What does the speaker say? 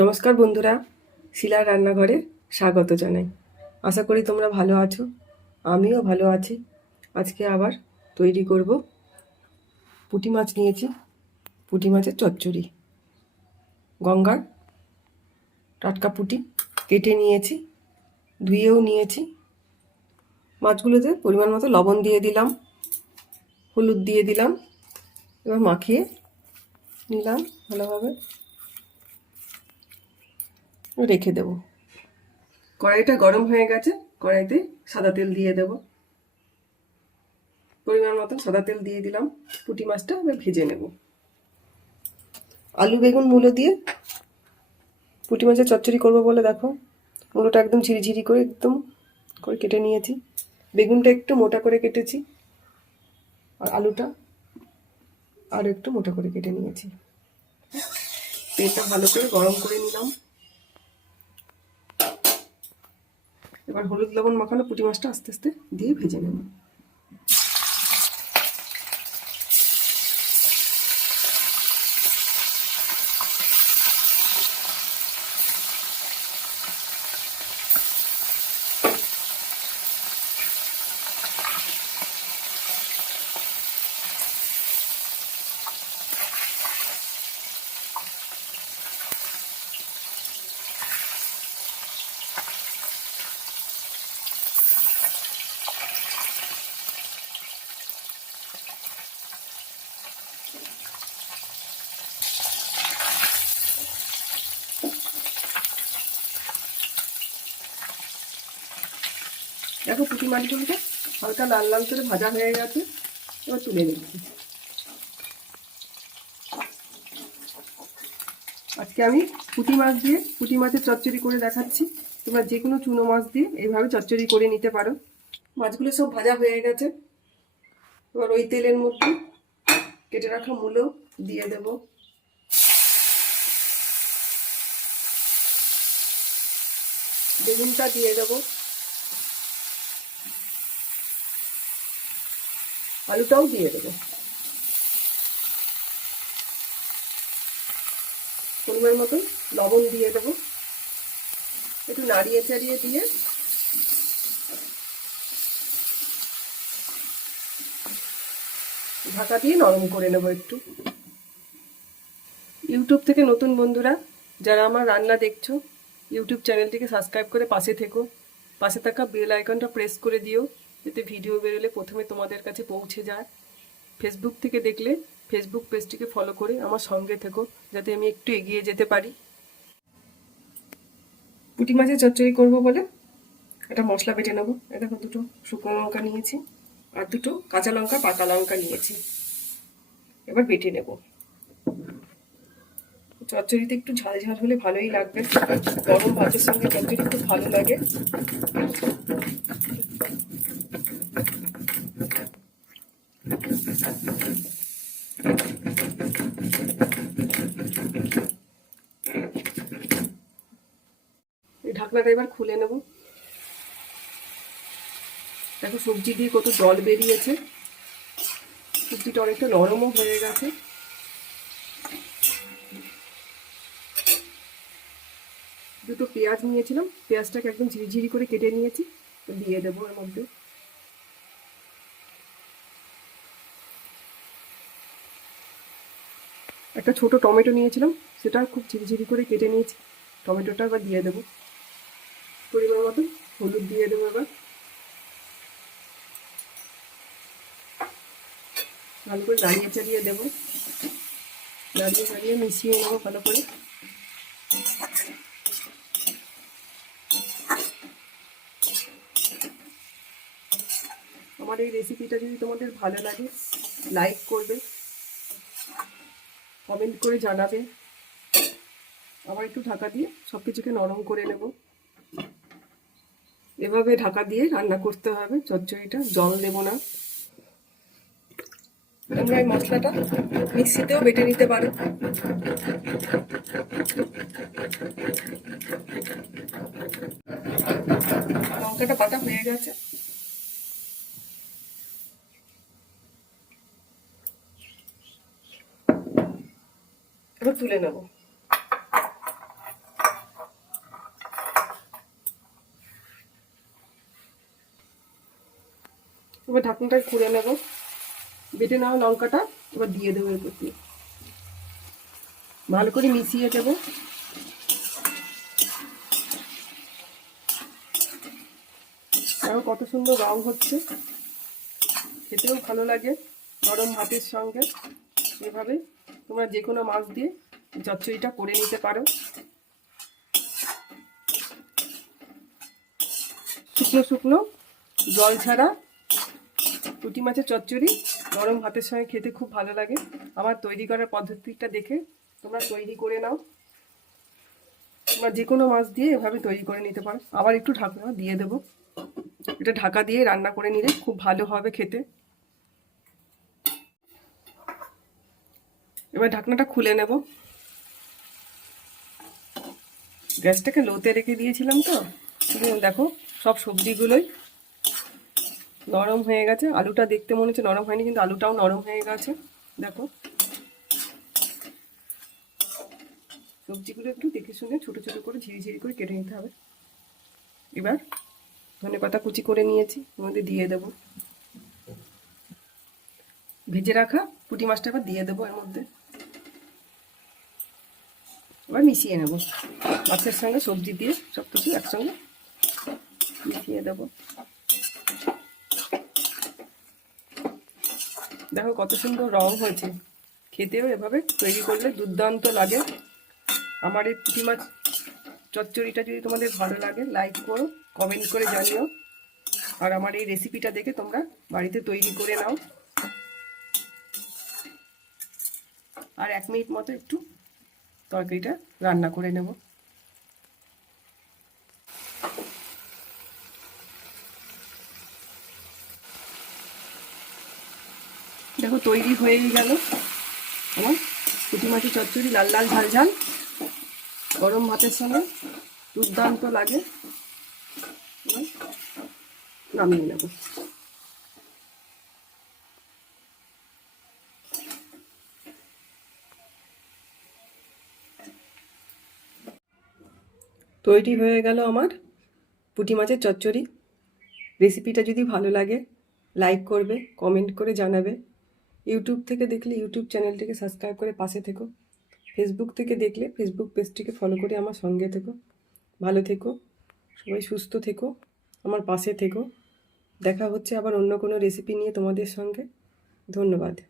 নমস্কার বন্ধুরা, শিলার রান্নাঘরে স্বাগত জানাই। আশা করি তোমরা ভালো আছো, আমিও ভালো আছি। আজকে আবার তৈরি করব পুঁটি মাছ নিয়েছি, পুঁটি মাছের চচ্চড়ি। গঙ্গার টাটকা পুঁটি কেটে নিয়েছি, ধুয়েও নিয়েছি। মাছগুলোতে পরিমাণ মতো লবণ দিয়ে দিলাম, হলুদ দিয়ে দিলাম, এবার মাখিয়ে নিলাম ভালোভাবে। রেখে দেব। কড়াইটা গরম হয়ে গেছে, কড়াইতে সাদা তেল দিয়ে দেব। পরিমাণ মতন সাদা তেল দিয়ে দিলাম, পুঁটি মাছটা এবার ভেজে নেব। আলু বেগুন মূলো দিয়ে পুঁটি মাছের চচ্চড়ি করব বলে দেখো, মূলোটা একদম ঝিরিঝিরি করে একদম করে কেটে নিয়েছি। বেগুনটা একটু মোটা করে কেটেছি, আর আলুটা আর একটু মোটা করে কেটে নিয়েছি। তেলটা ভালো করে গরম করে নিলাম। এবার হলুদ লবণ মাখানো পুঁটি মাছটা আস্তে আস্তে দিয়ে ভেজে নেব। দেখো পুঁটি মাছগুলোকে হালকা লাল লাল করে ভাজা হয়ে গেছে। এবার তুলে নিচ্ছি আজকে আমি পুঁটি মাছ দিয়ে, পুঁটি মাছের চচ্চড়ি করে দেখাচ্ছি। তোমরা যে কোনো চুনো মাছ দিয়ে এইভাবে চচ্চড়ি করে নিতে পারো। মাছগুলো সব ভাজা হয়ে গেছে। এবার ওই তেলের মধ্যে কেটে রাখা মূলো দিয়ে দেব। বেগুনটা দিয়ে দেবো। আলুটাও দিয়ে দেবো। পরিমাণ মতন লবণ দিয়ে দেবো। একটু নাড়িয়ে চাড়িয়ে দিয়ে ঢাকা দিয়ে নরম করে নেব একটু। ইউটিউব থেকে নতুন বন্ধুরা, যারা আমার রান্না দেখছ, ইউটিউব চ্যানেলটিকে সাবস্ক্রাইব করে পাশে থেকো। পাশে থাকা বেল আইকনটা প্রেস করে দিও। যাতে ভিডিও বেরোলে প্রথমে তোমাদের কাছে পৌঁছে যায়। ফেসবুক থেকে দেখলে ফেসবুক পেজটিকে ফলো করে আমার সঙ্গে থেকো, যাতে আমি একটু এগিয়ে যেতে পারি। পুঁটি মাছের চচ্চড়ি করব বলে একটা মশলা বেটে নেব। দেখো দুটো শুকনো লঙ্কা নিয়েছি, আর দুটো কাঁচা লঙ্কা, পাকা লঙ্কা নিয়েছি। এবার বেটে নেব। চচ্চড়িতে একটু ঝাল ঝাল হলে ভালোই লাগবে। গরম ভাতের সঙ্গে চচ্চড়ি খুব ভালো লাগে। ঢাকনাটা এবার খুলে নেব। দেখো সবজি দিয়ে কত জল বেরিয়েছে। সবজিটা অনেকটা নরমও হয়ে গেছে। দুটো পেঁয়াজ নিয়েছিলাম, পেঁয়াজটাকে একদম ঝিরিঝিরি করে কেটে নিয়েছি দিয়ে দেবো এর মধ্যে। একটা ছোট টমেটো নিয়েছিলাম, সেটা খুব ঝিরিঝিরি করে কেটে নিয়েছি, টমেটোটা এবার দিয়ে দেবো। পরিমাণ মতো হলুদ দিয়ে দেবো এবার। ভালো করে নাড়িয়ে চাড়িয়ে দেবো। নাড়িয়ে চাড়িয়ে মিশিয়ে নেব ভালো করে। আমার এই রেসিপিটা যদি তোমাদের ভালো লাগে লাইক করবে কমেন্ট করে জানাবে। আবার একটু ঢাকা দিয়ে সব কিছুকে নরম করে নেব। এভাবে ঢাকা দিয়ে রান্না করতে হবে, চচ্চড়িটা, জল দেবো না। তোমরা এই মশলাটা মিক্সিতেও বেটে নিতে পারো। লঙ্কাটা পাতা হয়ে গেছে। এবার তুলে নেব। এবার ঢাকনাটা খুলে নেব। বেটে নেওয়া লঙ্কাটা এবার দিয়ে দেবো এর প্রতি ভালো করে মিশিয়ে দেবো কত সুন্দর রং হচ্ছে। খেতেও ভালো লাগে গরম ভাতের সঙ্গে। এভাবে তোমরা যে কোনো মাছ দিয়ে চচ্চড়িটা করে নিতে পারো। শুকনো শুকনো জল ছাড়া পুঁটি মাছের চচ্চড়ি গরম ভাতের সঙ্গে খেতে খুব ভালো লাগে। আমার তৈরি করার পদ্ধতিটা দেখে তোমরা তৈরি করে নাও। তোমরা যে কোনো মাছ দিয়ে এভাবে তৈরি করে নিতে পারো। আবার একটু ঢাকনা দিয়ে দেবো। এটা ঢাকা দিয়ে রান্না করে নিলে খুব ভালো হবে খেতে। এবার ঢাকনাটা খুলে নেব। গ্যাসটাকে লোতে রেখে দিয়েছিলাম তো দেখো, সব সবজিগুলোই নরম হয়ে গেছে। আলুটা দেখতে মনে হচ্ছে নরম হয়নি, কিন্তু আলুটাও নরম হয়ে গেছে। দেখো। সবজিগুলো একটু দেখে শুনে ছোটো ছোটো করে ঝিরি ঝিরি করে কেটে নিতে হবে। এবার ধনে পাতা কুচি করে নিয়েছি মধ্যে দিয়ে দেবো। ভেজে রাখা পুঁটি মাছটা এবার দিয়ে দেবো এর মধ্যে। এবার মিশিয়ে নেব। মাছের সঙ্গে সবজি দিয়ে সব কিছু একসঙ্গে মিশিয়ে দেব। দেখো কত সুন্দর রং হয়েছে। খেতেও এভাবে তৈরি করলে দুর্দান্ত লাগে। আমার এই পুঁটি মাছ চচ্চড়িটা যদি তোমাদের ভালো লাগে লাইক করো কমেন্ট করে জানিও। আর আমার এই রেসিপিটা দেখে তোমরা বাড়িতে তৈরি করে নাও। আর এক মিনিট মতো একটু তরকারিটা রান্না করে নেব। দেখো তৈরি হয়েই গেল। আমার পুঁটি মাছের চচ্চড়ি, লাল লাল ঝাল ঝাল, গরম ভাতের সঙ্গে দুর্দান্ত লাগে। নামিয়ে নেব। তৈরি হয়ে গেল আমার পুঁটি মাছের চচ্চড়ি। রেসিপিটা যদি ভালো লাগে লাইক করবে কমেন্ট করে জানাবে। ইউটিউব থেকে দেখলে ইউটিউব চ্যানেলটিকে সাবস্ক্রাইব করে পাশে থেকো। ফেসবুক থেকে দেখলে ফেসবুক পেজটিকে ফলো করে আমার সঙ্গে থেকো। ভালো থেকো, সবাই সুস্থ থেকো, আমার পাশে থেকো। দেখা হচ্ছে আবার অন্য কোনো রেসিপি নিয়ে তোমাদের সঙ্গে। ধন্যবাদ।